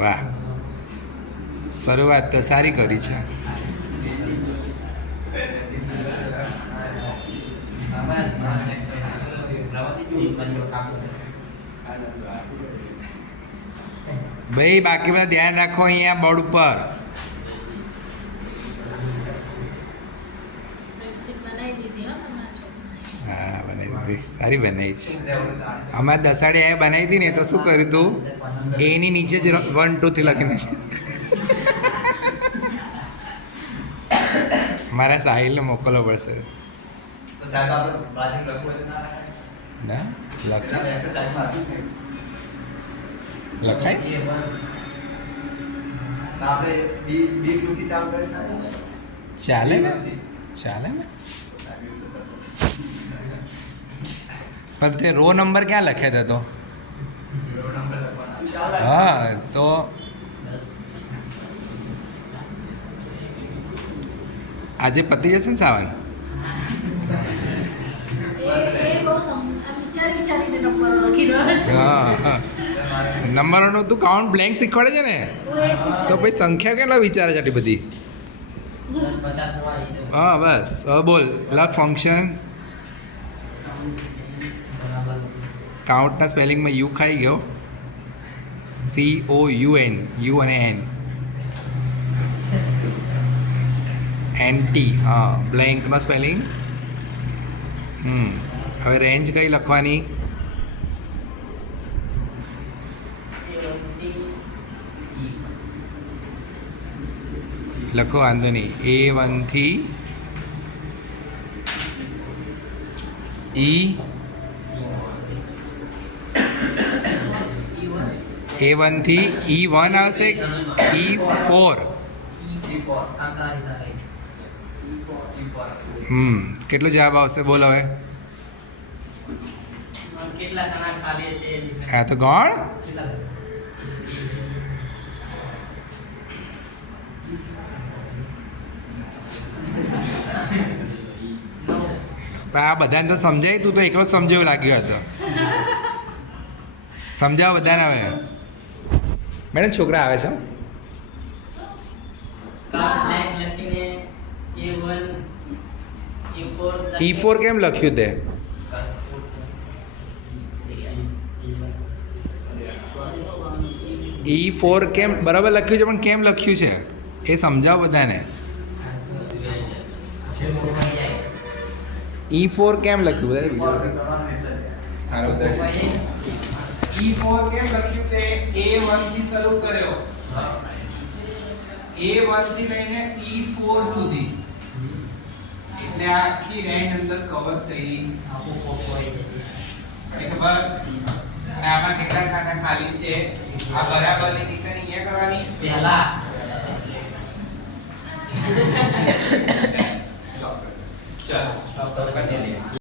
વાહ, શરૂઆત તો સારી કરી છે. ભાઈ બાકી બધા ધ્યાન રાખો અહીંયા બોર્ડ ઉપર. હા બનાવી દીધી, સારી બનાવી છે. અમારે દસાડે એ બનાવી હતી ને તો શું કર્યું તું, એની નીચે જ 1 2 થી લખીને મારા સાહિલને મોકલવો પડશે. ના લખાય ચાલે ને, ચાલે ને. પણ તે રો નંબર ક્યાં લખે તે તો? હા તો આજે પતી જશે ને સાવન? હા, નંબરોનું તું કાઉન્ટ બ્લેન્ક શીખવાડે છે ને, તો પછી સંખ્યા કેટલા વિચારે છે આટલી બધી? હા બસ હવે બોલ, લખ ફંક્શન. કાઉન્ટના સ્પેલિંગમાં યુ ખાઈ ગયો, COUN, યુ અને NT. હા, બ્લેન્કનો સ્પેલિંગ. હવે રેન્જ કઈ લખવાની? લખો, વાંધો નહીં. A1 થી A1 થી E1 આવશે, E4. કેટલો જવાબ આવશે બોલ હવે? હા તો ગણ. આ બધાને તો સમજાય, તું તો એકલો સમજાવું લાગ્યો હતો. સમજાવો બધાને હવે. મેડમ છોકરા આવે છે. E4 કેમ લખ્યું તે? E4 કેમ બરાબર લખ્યું છે, પણ કેમ લખ્યું છે એ સમજાવો બધાને. E4 કેમ લખ્યું બધાને? E4 કેમ લખ્યું તે? A1 થી શરૂ કર્યો, A1 થી લઈને E4 સુધી, એટલે આખી રેન્જ અંદર કવર થઈ. ખબર? અને આમાં કેટલા ખાના ખાલી છે? આ બરાબરની નિશાની અહીંયા કરવાની પહેલા. ચલો